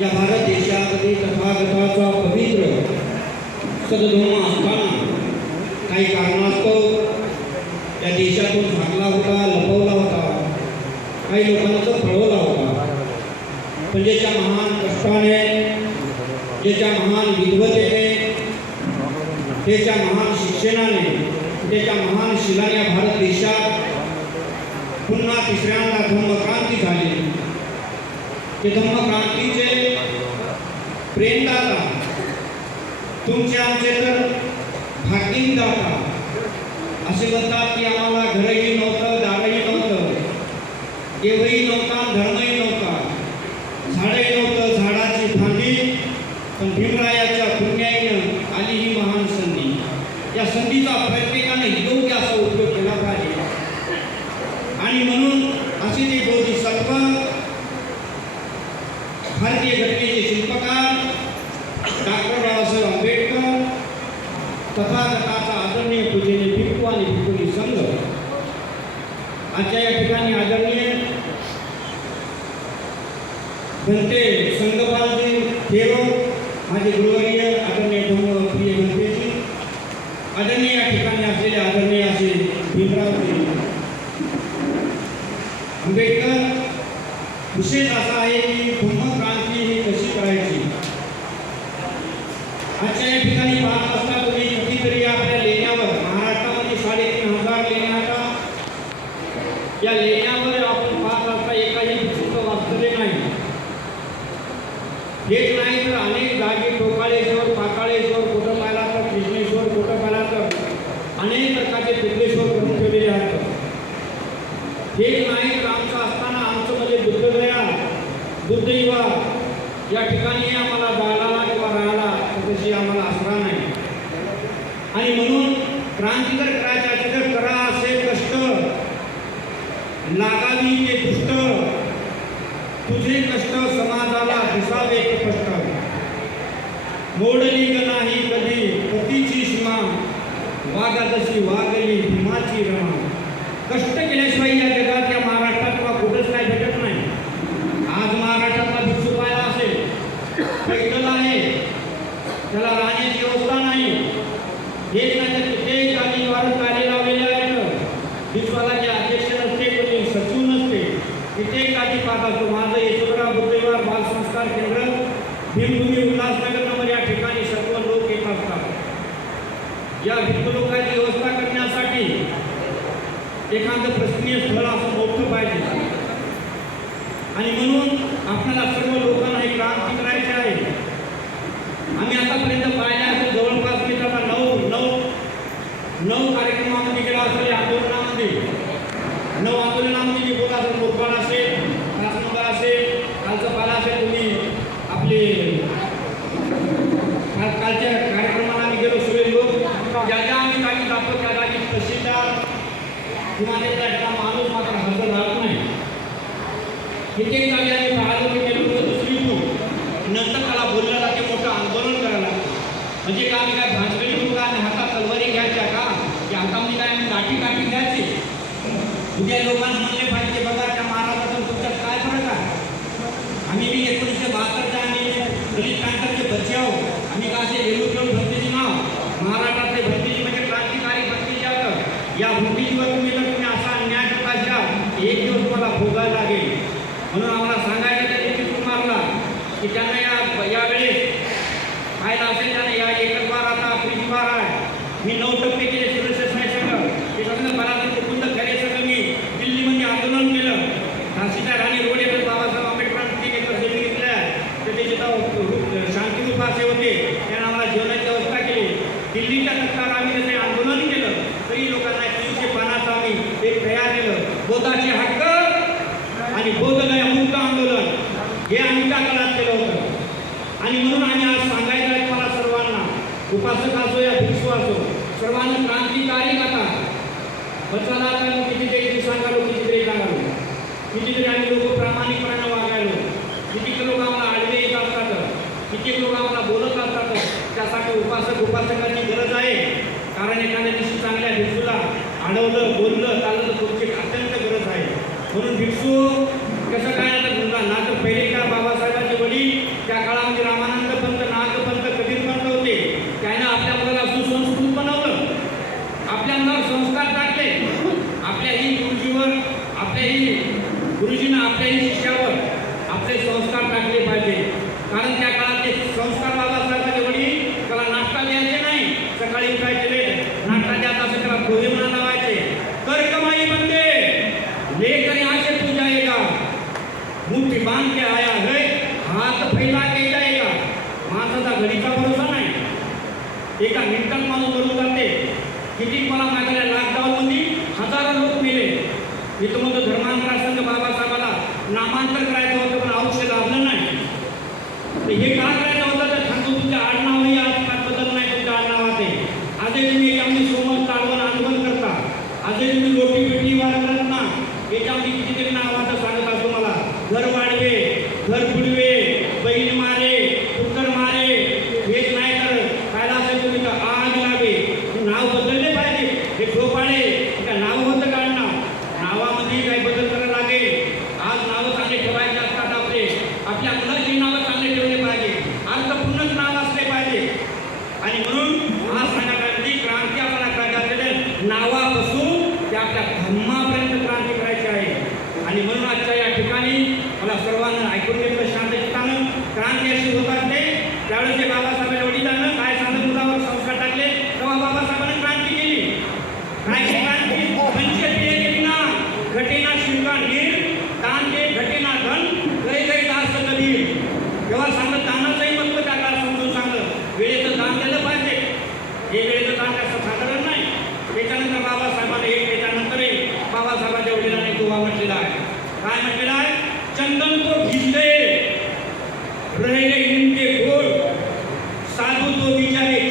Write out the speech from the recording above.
या भारत देशामध्ये तथागताचा पवित्र सदधर्म असताना काही कारणास्तव या देशातून झाकला होता लपवला होता काही लोकांना तो पळवला होता. पण ज्याच्या महान कष्टाने ज्याच्या महान विद्वतेने त्याच्या महान शिक्षणाने त्याच्या महान शिलाने भारत देशात पुन्हा तिसऱ्यांदा धर्म ते धम्मक्रांतीचे प्रेमदाता. तुमचे आमचे तर भाग्यदाता असे म्हणतात की आम्हाला घरही नव्हतं दारही नव्हतं. देवही नव्हता धर्मही नव्हता झाडही नव्हतं झाडाची फांदी पण भीमरायाच्या पुण्याईनं आली ही महान संधी या संधीचा प्रत्येकाने योग्य असा उपयोग केला पाहिजे आणि म्हणून असे ते बोधिसत्व भारतीय घटनेचे शिल्पकार डॉक्टर बाबासाहेब आंबेडकर तथागताचा आदरणीय पूजेने भिक्खू आणि भिक्खुनी संघ आजच्या या ठिकाणी आदरणीय भंते संघपालजी देव माझे गुरुवर्य आदरणीय धम्म प्रिय भंतेजी आदरणीय या ठिकाणी असलेले आदरणीय असे भीमरावजी आंबेडकर विशेष असा आहे की धम्मक्रांती ही कशी करायची आजच्या या ठिकाणी पाहत असता तुम्ही कितीतरी आपल्या लेण्यावर महाराष्ट्रामध्ये साडेतीन हजार लेण्या आता या लेण्यावर आपण पाहत असता एकाही पुस्तक वाचलेले नाही हेच नाही तर अनेक जागी टोकाळेश्वर पाकाळेश्वर कुठं पाहिला तर कृष्णेश्वर कुठं पाहिला तर अनेक प्रकारचे पिकलेश्वर करून ठेवलेले आहेत हेच नाही तर आमचं असताना आमचं म्हणजे बुद्धगया बुद्धयुवा या ठिकाणी आम्हाला जायला किंवा राहायला तशी आम्हाला आसरा नाही आणि म्हणून क्रांती जर करायची असेल तर करा असे कष्ट लागावी ते दुष्ट तुझे कष्ट समाजाला दिसावे ते कष्ट मोडली ग नाही कधी पतीची सीमा वागा जशी वागली भीमाची रमा. कष्ट केल्याशिवाय या जगात या महाराष्ट्रात किंवा कुठंच काय भेटत नाही. आज महाराष्ट्रातला भिक्षू पाहिला असेल पैदल आहे. त्याला राहण्याची व्यवस्था नाही. हेच नाही तर कित्येक जागी वारं कार्य लावलेले आहेत. भिक्षुवाला अध्यक्ष नसते कोणी सचिव नसते कित्येक जागी पाहतात माझं यशोधरा बुद्धिवार बाल संस्कार केंद्र भीमभूमी उल्हासनगर नंबर या ठिकाणी सर्व लोक येत असतात या भिक्खू लोकांची व्यवस्था करण्यासाठी एखादं प्रश्नीय स्थळ असं मोठं पाहिजे. आणि म्हणून आपल्याला सर्व लोकांना हे क्रांती करायची आहे. आम्ही आतापर्यंत पाहिलं असेल जवळपास मी त्याला नऊ नऊ नऊ कार्यक्रमामध्ये गेला असेल या आंदोलनामध्ये. नऊ आंदोलनामध्ये मी बोला असेल मोरपाड असेल पाच नंबर असेल कालचं पाला असेल तुम्ही आपले काल कालच्या कार्यक्रमाला आम्ही गेलो सगळे लोक ज्या ज्या आम्ही जागी जातो त्या जागी तहसीलदार किंवा त्याचा एखादा माणूस मात्र हजर राहत नाही. किती जागी आम्ही पाहिलो की ते लोक दुसरी नंतर त्याला बोललं जाते मोठं आंदोलन करायला लागतं. म्हणजे का आम्ही काय भाजगडी का? आणि हातात तलवारी घ्यायच्या का? की हातामध्ये काय आम्ही लाठी काठी घ्यायची? उद्या लोकांना म्हणले पाहिजे बघा त्या महाराजातून तुमच्यात काय फरक आहे आम्ही मी एकोणीसशे बहात्तरच्या आम्ही दलित क्रांतीचे बच्चे आहो आम्ही का असे वेलूर भरतीचे नाव? महाराष्ट्रातले भरतीजी म्हणजे क्रांतिकारी भरतीचे आहेत या भरतीवर तुम्ही जर तुम्ही असा अन्याय करत असाल एक दिवस तुम्हाला भोगायला लागेल. म्हणून आम्हाला सांगायचं त्यांनी चिकून मारला की त्यांना या यावेळेस पाहिलं असेल त्यांना या एकच बार आता त्रीस बार आहे. मी नऊ टक्के केले सुरेश नाही सगळं ते सगळं मला कुंद खरे सगळं मी? दिल्लीमध्ये आंदोलन केलं. झाशीच्या राणी रोड येथे बाबासाहेब आंबेडकरांनी तीन एकर जमीन घेतल्या तर त्याचे तर शांतिरूप असे होते. त्यांना आम्हाला जेवणाची व्यवस्था केली. दिल्लीच्या सरकार आम्ही त्याचे आंदोलन केलं तरी लोकांना तीनशे पानाचं आम्ही एक तयार केलं बोधाचे हक्क आणि बोधगया मुक्त आंदोलन हे आम्ही त्या काळात केलं होतं? आणि म्हणून आम्ही आज सांगायचं आहे मला सर्वांना उपासक असो या भिक्षू असो सर्वांना क्रांतिकारी कथा. बचाला आता कितीतरी सांगालो कितीतरी लागलो कितीतरी आम्ही लोक प्रामाणिकपणानं वागायलो. कितीक लोक आम्हाला आडवे येत असतात किती लोक आम्हाला बोलत असतात. त्यासाठी उपासक उपासकांची गरज आहे. कारण एखाद्या दिवशी चांगल्या भिक्षूला अडवलं बोललं चाललं तर तुमची अत्यंत गरज आहे. म्हणून भिक्षू कसं काय के आया है हात फैला के जाएगा। माणसाचा घडीचा भरोसा नाही। एका मिनिटात माणूस बनवून जाते किती मला माझ्या लॉकडाऊनमध्ये हजारो लोक मेले. मी तर म्हणतो धर्मांतरासंघ बाबासाहेबाला नामांतर करायचं होतं पण औषध लाभलं नाही. हे का नावापासून ते आपल्या धर्मापर्यंत क्रांती करायची आहे. आणि म्हणून आजच्या या ठिकाणी मला सर्वांना ऐकून घेतलं शांत ठिकाणं क्रांती अशी होतात ते त्यावेळेस बाबासाहेब কোনো বিচারে